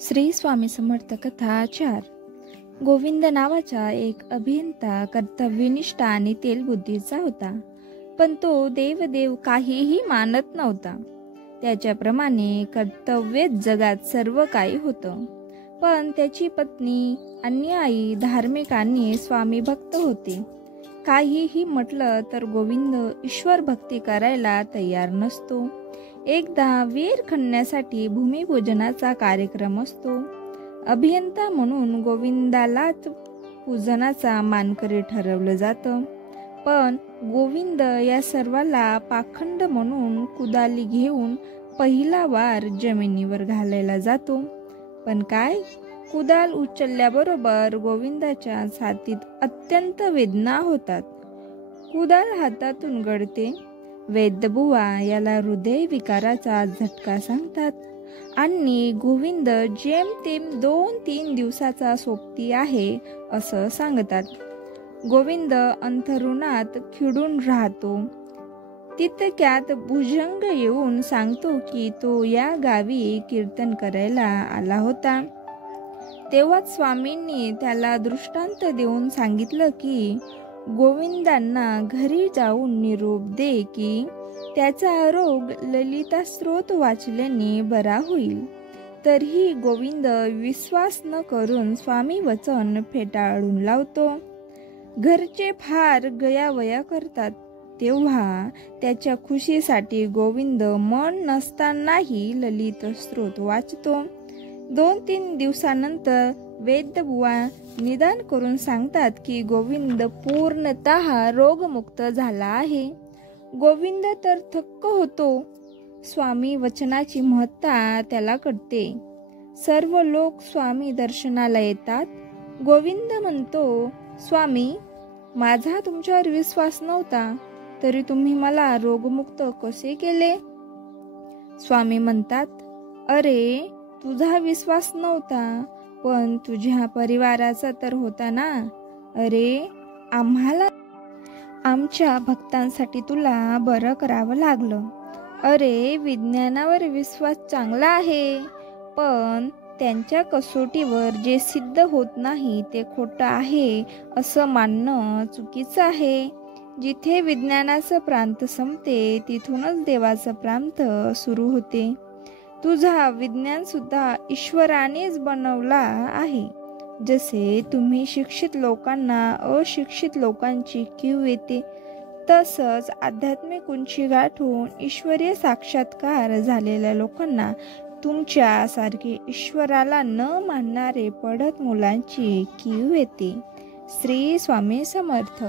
श्री स्वामी समर्थ कथा 4। गोविंद नावाचा एक अभियंता कर्तव्यनिष्ठ आणि तेलबुद्धीचा होता, पण तो देवदेव काहीही मानत नव्हता। त्याच्याप्रमाणे कर्तव्यच जगात सर्व काही होतं, पण त्याची पत्नी अन्यायी धार्मिक आणि स्वामी भक्त होते। काहीही म्हटलं तर गोविंद ईश्वर भक्ती करायला तयार नसतो। एकदा वीर खणण्यासाठी भूमिपूजनाचा कार्यक्रम असतो। अभियंता म्हणून गोविंदालाच पूजनाचा मानकरी ठरवलं जातं, पण गोविंद या सर्वाला पाखंड म्हणून कुदाली घेऊन पहिला वार जमिनीवर घालायला जातो। पण काय, कुदाल उचलल्याबरोबर गोविंदाच्या छातीत अत्यंत वेदना होतात। कुदाल हातातून गळते। वैद्यबुवा याला हृदय विकाराचा झटका सांगतात आणि गोविंद जेमतेम 2-3 दिवसाचा सोबती आहे असं सांगतात। गोविंद अंथरुणात खिळून राहतो। तितक्यात भुजंग येऊन सांगतो की तो या गावी कीर्तन करायला आला होता। तेव्हाच स्वामींनी त्याला दृष्टांत देऊन सांगितलं की गोविंदांना घरी जाऊन निरोप दे की त्याचा रोग ललिता स्तोत्र वाचल्याने बरा होईल। तरीही गोविंद विश्वास न करून स्वामी वचन फेटाळून लावतो। घरचे फार गयावया करतात, तेव्हा त्याच्या खुशीसाठी गोविंद मन नसतानाही ललित स्तोत्र वाचतो। 2-3 दिवसानंतर वैद्यबुवा निदान करून सांगतात की गोविंद पूर्णतः रोगमुक्त झाला आहे। गोविंद तर थक्क होतो। स्वामी वचनाची महत्ता त्याला कळते। सर्व लोक स्वामी दर्शनाला येतात। गोविंद म्हणतो, स्वामी, माझा तुमच्यावर विश्वास नव्हता, तरी तुम्ही मला रोगमुक्त कसे केले? स्वामी म्हणतात, अरे, तुझा विश्वास नव्हता, पण तुझ्या परिवाराचा तर होता ना। अरे, आम्हाला आमच्या भक्तांसाठी तुला बरं करावं लागलं। अरे, विज्ञानावर विश्वास चांगला आहे, पण त्यांच्या कसोटीवर जे सिद्ध होत नाही ते खोटं आहे असं मानणं चुकीचं आहे। जिथे विज्ञानाचं प्रांत संपते तिथूनच देवाचं प्रांत सुरू होते। तुझा विज्ञान सुद्धा ईश्वरानेच बनवला आहे। जसे तुम्ही शिक्षित लोकांना अशिक्षित लोकांची कीव येते, तसंच आध्यात्मिक उंची गाठून ईश्वरीय साक्षात्कार झालेल्या लोकांना तुमच्यासारखे ईश्वराला न मानणारे पढत मुलांची कीव येते। श्री स्वामी समर्थ।